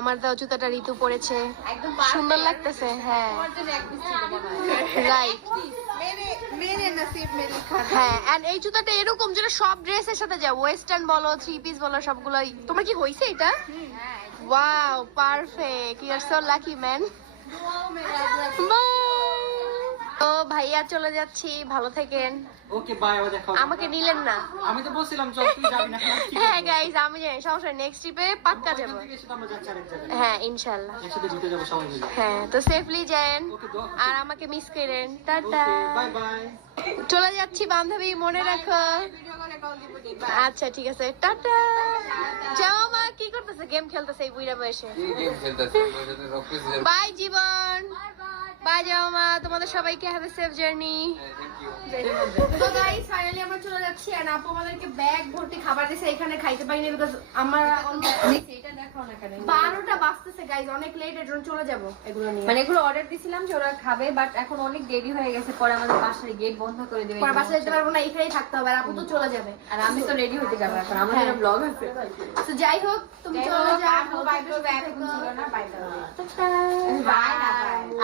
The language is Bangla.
আমার দাও জুতাটা ঋতু পরেছে, সুন্দর লাগতেছে। হ্যাঁ রাইট, হ্যাঁ এন্ড এই জুতাটা এরকম যেটা সব ড্রেসের সাথে যায়, ওয়েস্টার্ন বলো, থ্রি পিস বলো, সবগুলোই। তোমার কি হইছে এটা? Wow perfect, you are so lucky man. তো ভাইয়া চলে যাচ্ছি, ভালো থাকেন। ওকে বাই, আবার দেখা হবে। আমাকে নিলেন না। আমি তো বলছিলাম চল, তুই যাবি না। হ্যাঁ গাইস আমি জানি, সমস্যা নেক্সট ট্রিপে পাক্কা যাব। আমরা যাচ্ছি আরেক জায়গায়। হ্যাঁ ইনশাআল্লাহ একসাথে ঘুরতে যাব সবাই মিলে। হ্যাঁ তো সেফলি যান ওকে দোয়া। আর আমাকে মিস করেন। টাটা। Bye bye. চলে যাচ্ছি বান্ধবী, মনে রাখো। আচ্ছা ঠিক আছে, টাটা। যাও মা, কি করতেছে? গেম খেলতেছে এই বুইড়া বয়সে। বাই জীবন, বাই যাও মা, তোমাদের সবাইকে হ্যাভ এ সেফ জার্নি। তো গাইস ফাইনালি আমরা চলে যাচ্ছি আর আপু আমাদেরকে ব্যাগ ভর্তি খাবার দিয়েছে, এখানে খাইতে পাইনি বিকজ আমরা এটা দেখাও না কেন 12টা বাজতেছে গাইস, অনেক লেট, এর জন্য চলে যাব এগুলো নিয়ে। মানে এগুলো অর্ডার দিছিলাম যে ওরা খাবে, বাট এখন অনেক দেরি হয়ে গেছে, পরে আমাদের বাসার গেট বন্ধ করে দেবে। পরে বাসায় যেতে পারবো না, এখানেই থাকতে হবে আর আপু তো চলে যাবে। আর আমি তো রেডি হতে যাবো এখন, আমাদের ব্লগ আছে। তো যাই হোক তুমি চলে যাও, বাই বাই। Bye bye.